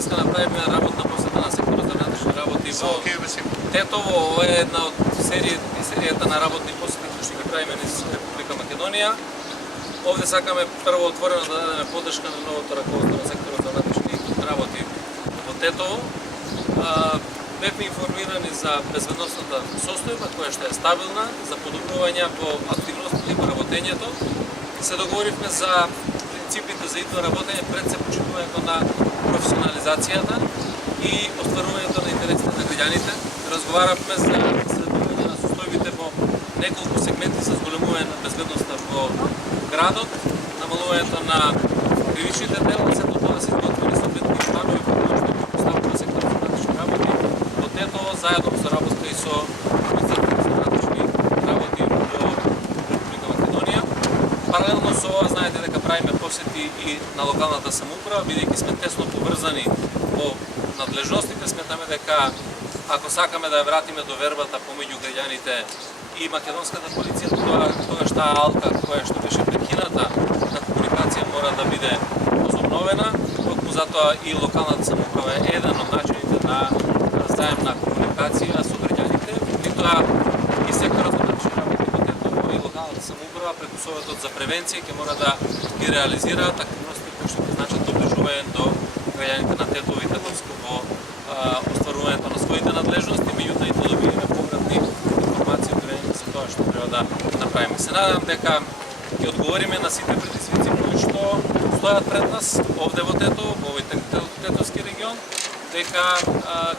денеска направиме работна посета на секторот за внатрешни работи во Тетово. Ова е една од серијата на работни посети кои ќе ги правиме низ Република Македонија. Овде сакаме прво отворено да дадеме поддршка на новото раководство на секторот за внатрешни работи во Тетово. Бевме информирани за безбедносната состојба која што е стабилна, за подобрување во активностите и во работењето. Се договоривме за принципите за идно работење пред се почитувањето на професионализацијата и остварувањето на интересите на граѓаните. Разговаравме за следување на состојбите во неколку сегменти за зголемување на безбедноста во градот, намалувањето на кривичните дела, сето тоа се изготвени соодветни планови во кои што поставува на секторот за внатрешни работи во Тетово, заедно со работа и со Министерството за внатрешни работи во Република Македонија. Паралелно со ова, знаете дека правиме посети и на локалната самоуправа, бидејќи сме тесно поврзани во надлежностите, сметаме дека ако сакаме да ја вратиме довербата помеѓу граѓаните и македонската полиција, тогаш таа алка која што беше прекината на комуникација мора да биде возобновена. Токму затоа и локалната самоуправа е еден од начините на заемна комуникација со граѓаните, и тоа и секторот за внатрешни работи во Тетово и локалната самоуправа преку Советот за превенција ќе мора да ги реализираат активности кои што ќе значат доближување до граѓаните на Тетово и Тетовско во остварувањето на своите надлежности, меѓутоа и да добиеме повратни информации од граѓаните за тоа што треба да направиме. Се надевам дека ќе одговориме на сите предизвици кои што стојат пред нас овде во Тетово, во овој Тетовски регион, дека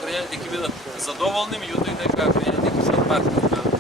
граѓаните ќе бидат задоволни, меѓутоа и дека граѓаните ќе бидат партнери